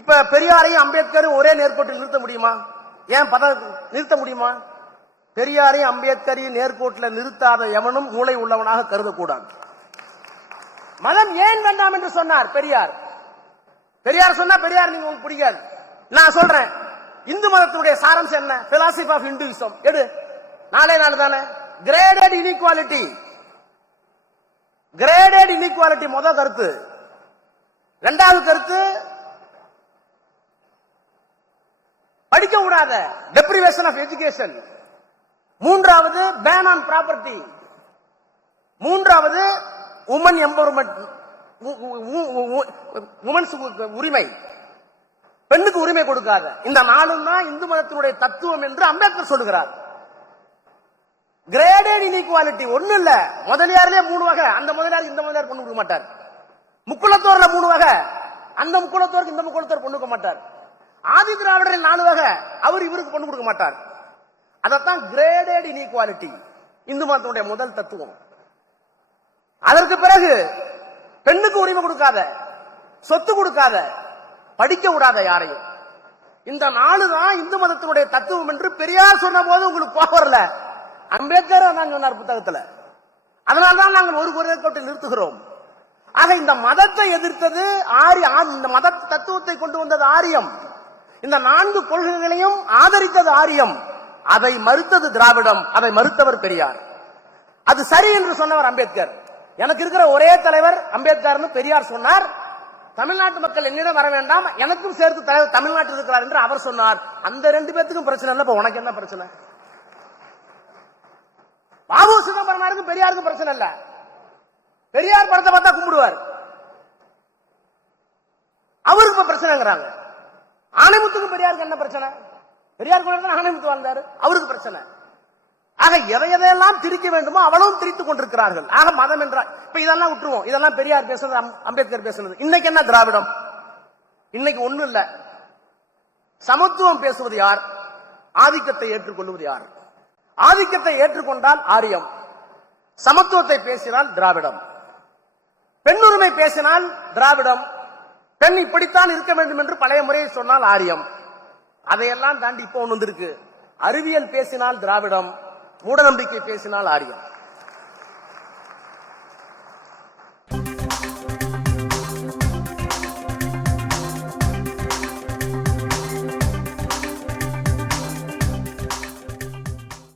இப்ப பெரியாரையும் அம்பேத்கரும் ஒரே நேர்கோட்டில் நிறுத்த முடியுமா? ஏன் நிறுத்த முடியுமா? பெரியாரையும் அம்பேத்கரையும் நேர்கோட்டில் நிறுத்தாத எவனும் மூளை உள்ளவனாக கருதக்கூடாது. மதம் ஏன் வேண்டாம் என்று சொன்னார் பெரியார். பெரியார் சொன்னா பெரியார் நீங்க உங்களுக்கு பிடிக்காது. நான் சொல்றேன், இந்து மதத்தினுடைய சாரம்சம் என்ன? பிலாசபி ஆஃப் இந்துவிசம் எடு. நாளே நாள் தானே கிரேடட் இன்இக்வாலிட்டி. கிரேடட் இன்இக்வாலிட்டி முதல் கருத்து. இரண்டாவது கருத்து படிக்க கூடாத டெப்ரிவேஷன் ஆஃப் எஜுகேஷன். மூன்றாவது பேன் ஆன் ப்ராப்பர்ட்டி. மூன்றாவது உமன் எம்பவர்மெண்ட், உமன்ஸ் உரிமை, பெண்ணுக்கு உரிமை கொடுக்காத. இந்த நாளும் தான் இந்து மதத்தினுடைய தத்துவம் என்று அம்பேத்கர் சொல்லுகிறார். கிரேடட் இன்இக்வாலிட்டி ஒண்ணு இல்ல. முதலியாரிலே 3 வகை. அந்த முதலியார் இந்த முதலியார் பொண்ணு கொடுக்க மாட்டார். முக்குளத்தோர்ல 3 வகை. அந்த முக்குளத்தோருக்கு இந்த முக்குளத்தோர் பொண்ணு கொடுக்க மாட்டார். ஆதி திராவிடரில் 4 வகை. அவர் இவருக்கு பொண்ணு கொடுக்க மாட்டார். அதத்தான் கிரேடட் இன்இக்வாலிட்டி இந்து மதத்தினுடைய முதல் தத்துவம். அதற்கு பிறகு பெண்ணுக்கு உரிமை கொடுக்காத, சொத்து கொடுக்காத, படிக்க விடாத யாரையும். இந்த 4 தான் இந்து மதத்தினுடைய தத்துவம் என்று பெரியார் சொன்ன போது உங்களுக்கு போக வரல. அம்பேத்கர் தான் சொன்னார் புத்தகத்துல. அதனால்தான் நாங்கள் ஒரு நேர்கோட்டில் நிறுத்துகிறோம். ஆக இந்த மதத்தை எதிர்த்தது ஆரியம். இந்த மத தத்துவத்தை கொண்டு வந்தது ஆரியம். இந்த 4 கொள்கைகளையும் ஆதரித்தது ஆரியம். அதை மறுத்தது திராவிடம். அதை மறுத்தவர் பெரியார். அது சரி என்று சொன்னவர் அம்பேத்கர். எனக்கு இருக்கிற ஒரே தலைவர் அம்பேத்கர் பெரியார் சொன்னார். தமிழ்நாட்டு மக்கள் என்னிடம் வர வேண்டாம், எனக்கும் சேர்த்து தலைவர் தமிழ்நாட்டில் இருக்கிறார் என்று அவர் சொன்னார். அந்த 2 பேத்துக்கும் பிரச்சனை இல்லை. இப்ப உனக்கு என்ன பிரச்சனை? பாபு சிதம்பரனாருக்கும் பெரியாருக்கும் பிரச்சனை இல்ல. பெரியார் படத்தை பார்த்தா கும்பிடுவார். அவருக்கு இப்ப பிரச்சனைங்கிறாங்க. ஆணைமுத்துக்கும் பெரியாருக்கு என்ன பிரச்சனை? பெரியார் கூட ஆணைமுத்து வாழ்ந்தாரு, அவருக்கு பிரச்சனை. ஆக எதையெல்லாம் திரிக்க வேண்டுமோ அவ்வளவும் திரித்துக் கொண்டிருக்கிறார்கள். ஆக மதம் என்றால் இப்ப இதெல்லாம் விட்டுருவோம். இதெல்லாம் பெரியார் பேசுறது, அம்பேத்கர் பேசுறது. இன்னைக்கு என்ன திராவிடம்? இன்னைக்கு ஒண்ணும் இல்ல. சமத்துவம் பேசுவது யார்? ஆதிக்கத்தை ஏற்றுக்கொள்வது யார்? ஆதிக்கத்தை ஏற்றுக்கொண்டால் ஆரியம், சமத்துவத்தை பேசினால் திராவிடம், பெண்ணுரிமை பேசினால் திராவிடம், பெண் இப்படித்தான் இருக்க வேண்டும் என்று பழைய முறையை சொன்னால் ஆரியம். அதையெல்லாம் தாண்டி இப்போ ஒன்று வந்திருக்கு. அறிவியல் பேசினால் திராவிடம், மூடநம்பிக்கை பேசினால் ஆரியம்.